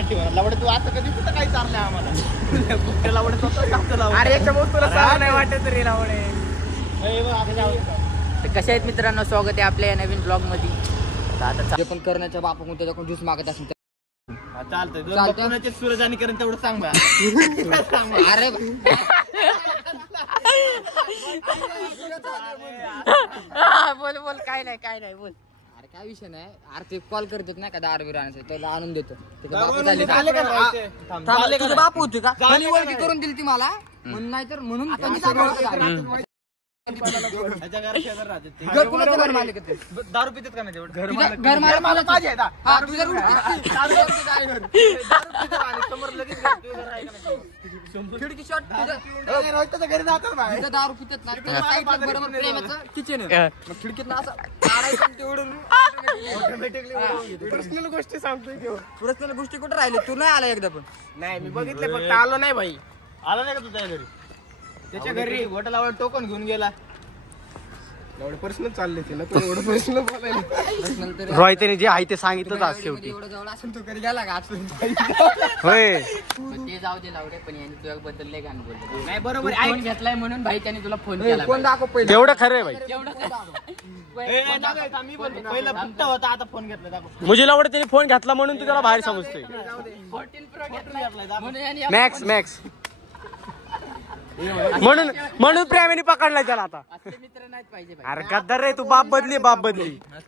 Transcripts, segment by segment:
ध्यानात ठेवा लावडे. तू आता कधी कुठं काही चाललंय आम्हाला लावडे. अरे याच्यामुळे तुला सहा नाही वाटत रे लावडे. कशा आहेत मित्रांनो, स्वागत आहे आपल्या या नवीन ब्लॉग मध्ये. आता जे पण करण्याच्या बापाकडून त्याच्याकडून ज्यूस मागत असेल चालतंय. सूरज आणि करण तेवढं सांग बा. अरे बोल बोल, काय नाही बोल. अरे काय विषय नाही. अरे ते कॉल करतात नाही का दारू राहण्याचं, त्याला आणून देतो. तुझे बाप होते का ओळखी करून दिली ती मला म्हणून, नाही तर म्हणून दारू पितात का नाही तेवढं घर मला माझे खिडकी शॉट घरी जातात दारू पितात नाही बरोबर प्रेमाचं किचन खिडकीत असं तेवढं पर्सनल गोष्टी सांगतोय. पर्सनल गोष्टी कुठे राहिले? तू नाही आला एकदा पण. नाही मी बघितले फक्त आलो नाही भाई. आला नाही का तुझ्या घरी? त्याच्या घरी वॉटलावर टोकन घेऊन गेला. एवढं पर्सनल चालले ते नको एवढं पर्सनल बोलायला. पर्सनल तर रोहितने जे आहे ते सांगितलंच आज शेवटी. एवढं जवळ असेल तू घरी गेला का आज? होय ते जाऊ दे लावडे, पण यांनी तुझ्याबद्दल लय घाण बोलले. नाही बरोबर फोन घेतलाय म्हणून भाई त्याने तुला फोन केला. कोण दाखव पहिले. तेवढं खरं आहे भाई. मी बोलतो पहिला फुकटा होता, आता फोन घेतला दाखव. मुझे लावडे त्याने फोन घेतला म्हणून तू त्याला बाहेर समजतोय. 14 Pro घेतलाय मॅक्स म्हणून प्रेमाने पकडलाय त्याला आता. असले मित्र नाहीत पाहिजे भाई. अरे गद्दार रे तू, बाप बदली.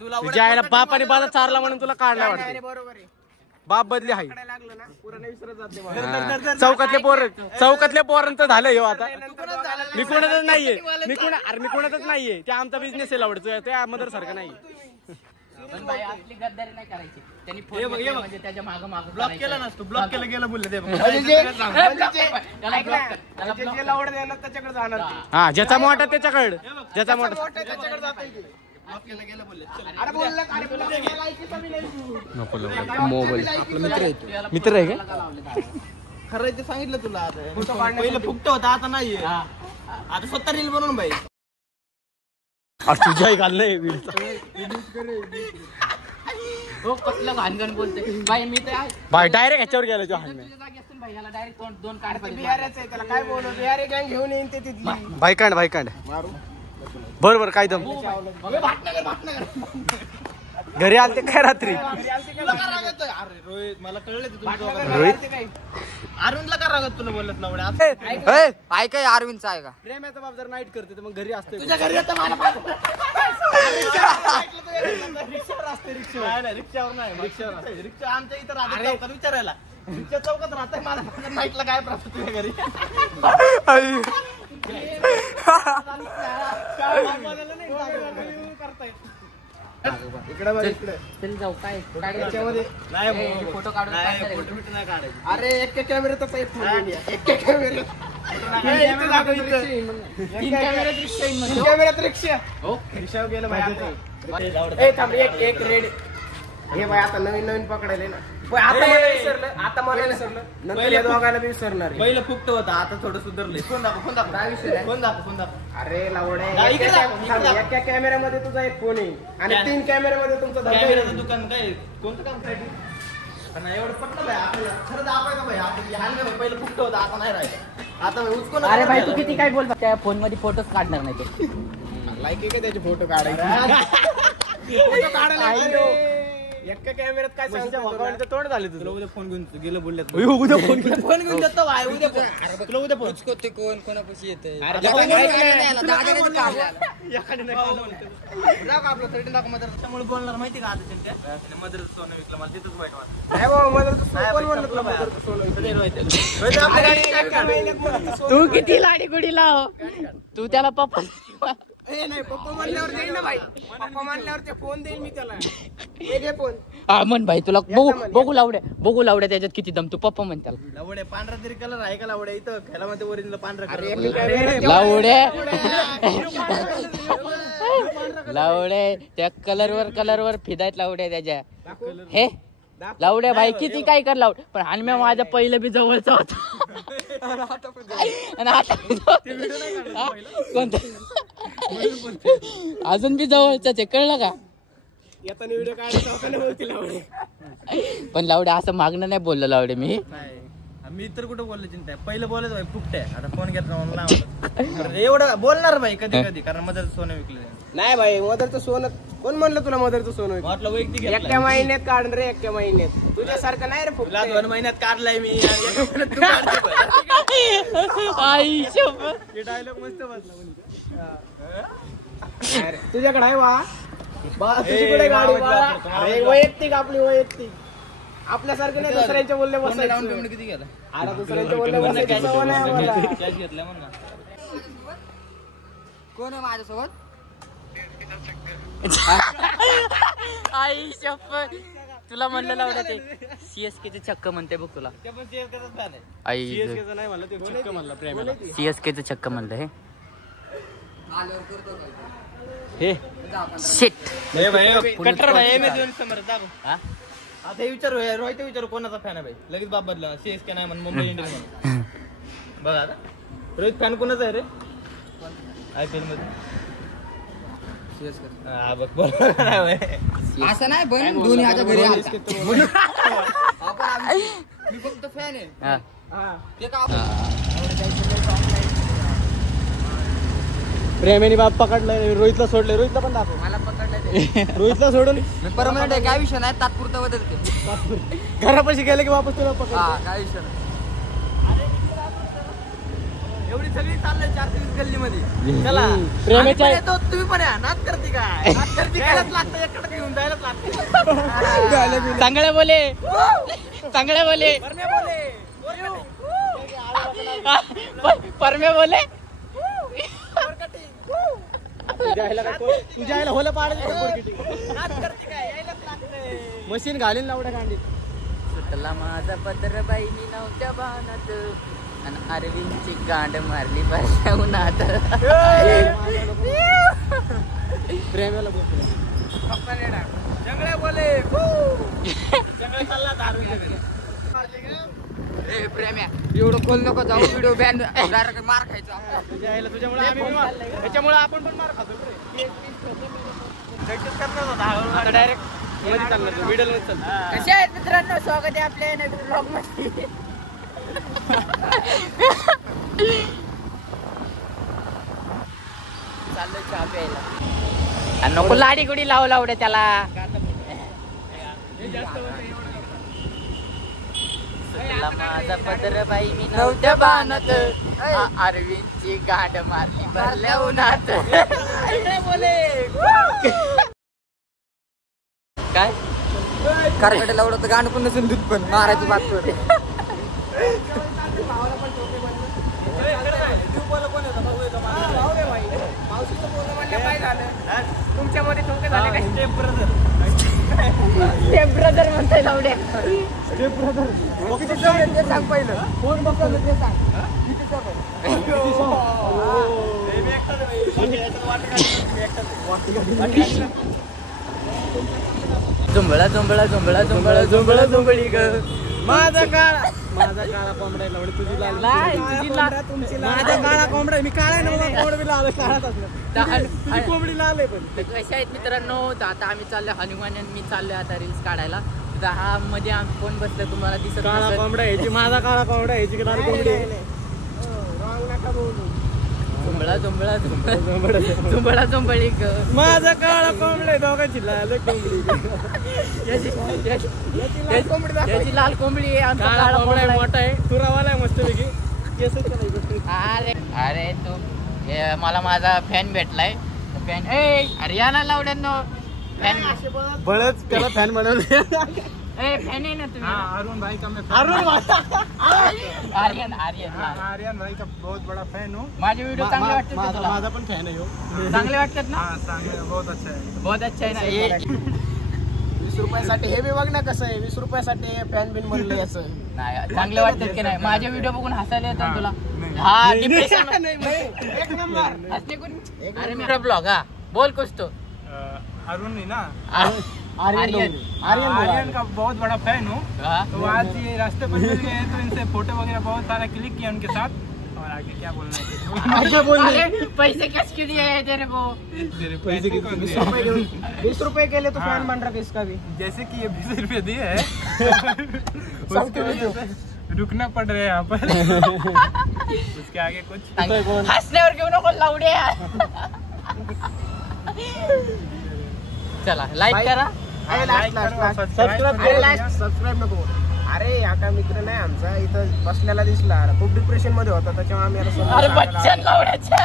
तुझ्या आईला बाप आणि बाला चारला म्हणून तुला काढला वाटतं. बाप बदली आहे. चौकातल्या पोरांचं झालं हे आता. मी कोणातच नाहीये. ते आमचा बिझनेस आहे लावडतो, त्या मदर सारखं नाही. पण भाई असली गद्दारी नाही करायची. त्यांनी फोन घेतला म्हणजे त्याच्या मागं ब्लॉक केला ना तू, ब्लॉक केलं बोलले ते त्याच्याकडे जाणार. हा ज्याचा मोठा त्याच्याकडे, ज्याचा मोठा मोबाईल मित्र आहे का? खरं ते सांगितलं तुला. पहिलं फुकट होता, आता नाहीये. आता स्वतः रील बनवून भाई. तुझ्या घाललंय हो कसलं घाणघण बोलते भाई. मी तर भाई डायरेक्ट ह्याच्यावर गेला तो हाणणे. भाई याला डायरेक्ट दोन कार्ड त्याला काय बोलू बिहारी गँग घेऊन येईन ते तिथली. भाईकांड बरोबर काय दम. घरी आलते काय रात्री? रोहित मला कळलं रोहित अरुणला का रागत तुला बोलत ना? ऐकाय अरविंदचा आहे का? प्रेमाचा बाप जर नाईट करते तर मग घरी असते. तुझ्या घरी येतं मला रिक्षावर नाही. रिक्षा आमच्या इथं राहतात विचारायला. रिक्षा चौकात राहतंय मला नाईटला काय प्राप्त तुझ्या घरी? चल जाऊ. काय फोटो काढून नाही काढायचे. अरे एका कॅमेऱ्यातच आहे फोन. कॅमेऱ्यात रिक्षा रिक्षावर गेलं एक रेड हे बाय. आता नवीन पकडायला ना. आता मला विसरलं नंतर या दोघांना बी विसरणार. पहिलं फुकट होता, आता थोडं सुधारलंय. फोन दाखव. अरे लावडे एका कॅमेऱ्यामध्ये तुझा एक फोन आहे आणि 3 कॅमेऱ्यामध्ये तुमचं कॅमेऱ्याचं दुकान काय कोणतं काम साठी? एवढं पटलं भाई आपल्याला. खरं दाखवायचं भाई. आता पहिलं फुकट होता, आता नाही राहिलं. आता उचकून. अरे भाई तू किती काय बोलतो, त्या फोन मध्ये फोटोच काढणार नाही ते. लाईक आहे का त्याचे फोटो काढायचे? एका कॅमेऱ्यात काय सांगतो तोंड झाले तुला. उद्या फोन घेऊन गेलं बोलल्यात. उद्या फोन घेऊन देतो भाई. उद्या तुला उद्या फोन कोण कोणापाशी येते त्यामुळे बोलणार माहिती का? आता त्यांच्या मदर सोनं विकलं मला तिथंच वाईट वाटत. तू किती लाडी गुडी लाव. तू त्याला पप्पा नाही पप्पा म्हणल्यावर देईल ना भाई. पप्पा म्हणल्यावर ते फोन देईल मी त्याला. हे फोन हा म्हण भाई. तुला बघू लावड्या त्याच्यात किती दम. तू पप्पा म्हण त्याला. लावड्या पांढरा तरी कलर आहे का लावड्या? इथं खेळामध्ये ओरिजिनल पांढरा लावड्या त्या कलरवर फिदायत लावड्या त्याच्या. हे लावड्या भाई किती काय कर लावड. पण हानम्या माझ्या पहिलं बी जवळचा होता. आणि आता कोणतं अजून बी जवळचाच आहे, कळलं का? येताना व्हिडिओ काढायचा बोलतील लावडे. पण लावडे असं मागणं नाही बोललो लावडे मी. मी तर कुठं बोललो चिंता पहिलं बोलत भाई फुकटे आता फोन घेतला म्हणून एवढं बोलणार भाई कधी कधी कारण मदर सोनं विकलं नाही भाई मदरचं सोनं कोण म्हणलं तुला मदरचं सोनं म्हटलं वैयक्तिक एक्या महिन्यात काढ रे एक्या महिन्यात तुझ्यासारखं नाही रे तुला 2 महिन्यात काढलाय मी आई शपथ. डायलॉग मस्त वाटला तुझ्याकडे आहे वा तुझ्याकडे गाडी अरे वैयक्तिक आपली वैयक्तिक आपल्यासारखं नाही दुसऱ्यांच्या बोलले बसायचं. किती गेला अरे दुसऱ्यांच्या बोलले बसायचं सवय नाही आम्हाला. कॅश घेतला म्हणून कोण आहे माझ्यासोबत? आई शपथ. तुला म्हणलं लावलं ते सीएसके चे चक्क म्हणते बघ तुला. आई नाही म्हणलं ते चक्क म्हणलं प्रेमाला. सीएसके चे चक्क म्हणलं हे शिट. कट्टर भाई आता विचारू रोहित विचारू कोणाचा फॅन आहे भाई लगेच बाप बदला सीएसके नाही म्हणून मुंबई इंडियन्स म्हणून बघा आता रोहित फॅन कोणाचा आहे रे IPL मध्ये हा बघ बोल असं नाही पण दुनियाच्या घरी मी फक्त फॅन आहे. प्रेमाने बाप पकडलं रोहितला सोडले रोहितला पण दाखव मला पकडलं रोहितला सोडून मी परमनंट आहे. काय विषय नाही तात्पुरता बदलते. घरापाशी गेले की वापस तुला पकड. काय विषय नाही. एवढी सगळी चाललंय 420 गल्ली मध्ये चला प्रेमाच्या आणि पण येतो, तुम्ही पण या नाच करते काय नाच करते कायलाच लागतं एकडे घेऊन जायलाच लागतं चांगले बोले चांगले बोले परमे बोले तुझ्या आईला होला पाडायचं नाच करते काय यायलाच लागतंय मशीन घालीन लावड्या कांडी. सुटला माझा पदर बाई मी नव्हत्या बाणात आणि अरविंदची गांड मारली बाहेर उन्हात. प्रेमाला बोल जंगळे बोले जंगळे चालला दारू प्रेम्या एवढं खोल नको जाऊ व्हिडिओ बॅन डायरेक्ट मार खायचा. तुझ्या आईला तुझ्यामुळे आम्ही त्याच्यामुळे आपण पण मार खातो करणार डायरेक्ट मध्ये चालणार मिडल मध्ये चालणार. कशा आहेत मित्रांनो स्वागत आहे आपल्या नवीन ब्लॉग मध्ये. चाललं चहा प्यायला आणि नको लाडी गुडी लावू लावडे त्याला. सुटला माझा पदर बाई मी नव्हत्या बाणात अरविंदची गांड मारली भरल्या उन्हात. काय कारकडे लावलं तर गाणं पण नसून दूध पण मारायची बात करते. तुमच्यामध्ये ठोके झाले काय स्टेप ब्रदर म्हणताय लावडे. ते सांग पहिलं कोण बसवलं ते सांग. झुंबळा झुंबळा झुंबळा झुंबळा झुंबळा झुंबळी ग माझा काळा कोंबडा आहे लावडे तुझी लाल माझा काळा कोंबडा आहे. मी काळा आहे ना मला कोंबडा बी लाल आहे, काळाच असणार. तुझी कोंबडी लाल आहे पण. कशा आहेत मित्रांनो आता आम्ही चाललोय हनुमान आणि मी चाललोय आता रील्स काढायला. हा मध्ये कोण बसलं तुम्हाला दिसत काळा नसेल. कोंबडा यायची माझा काळा कोंबडा यायची लाल कोंबडी आहे. झुंबळा झुंबळा झुंबळा झुंबळी ग माझा काळा कोंबडा आहे दोघांची लाल कोंबडी. त्याची लाल कोंबडी आहे आमचा काळा कोंबडा आहे, आहे. मोठा आहे, तुरावाला आहे मस्त पैकी. अरे अरे तू मला माझा फॅन भेटलाय फॅन. अरे या ना लावड्यांनो फॅन बळच त्याला फॅन बनवले. फॅन आहे ना तुम्ही. अरुण भाई का मैं आर्यन आर्यन आर्यन भाई का बहुत बड़ा फैन हूँ. माझे व्हिडिओ चांगले वाटतात का तुला? माझा पण फॅन आहे हो. चांगले वाटतात ना. बहुत अच्छा आहे. बहुत अच्छा आहे ना. 20 रुपयासाठी हे बी बघ ना कसं आहे. 20 रुपयासाठी फॅन बिन बनलं याचं. नाही चांगले वाटतात की नाही. माझे व्हिडिओ बघून हसायला येतात तुला. हा डिप्रेशन एक नंबर. हसने कोण. अरे मेरा ब्लॉग हा बोल कुछ तो. अरुण ही ना आर्यन आर्यन का बहुत बड़ा फैन हूँ. हाँ? तो आज ये रास्ते पर मिल गए तो इनसे फोटो वगैरह बहुत सारा क्लिक किया उनके साथ और आगे क्या बोलना है? अरे, पैसे किसके दिए है तेरे को? पैसे 20 रुपए के लिए तो फैन बन रहा है इसका भी। जैसे कि ये 20 रुपए दिए है उसके वजह से रुकना पड़ रहा है यहाँ पर। उसके आगे कुछ हंसण्यावर घेऊ नको लावडे. चला लाईक करा. सबस्क्राईब नको. अरे आता मित्र नाही आमचा इथं बसलेला दिसला खूप डिप्रेशन मध्ये होता त्याच्यामुळे आम्ही अरे बच्चन लावड्याच्या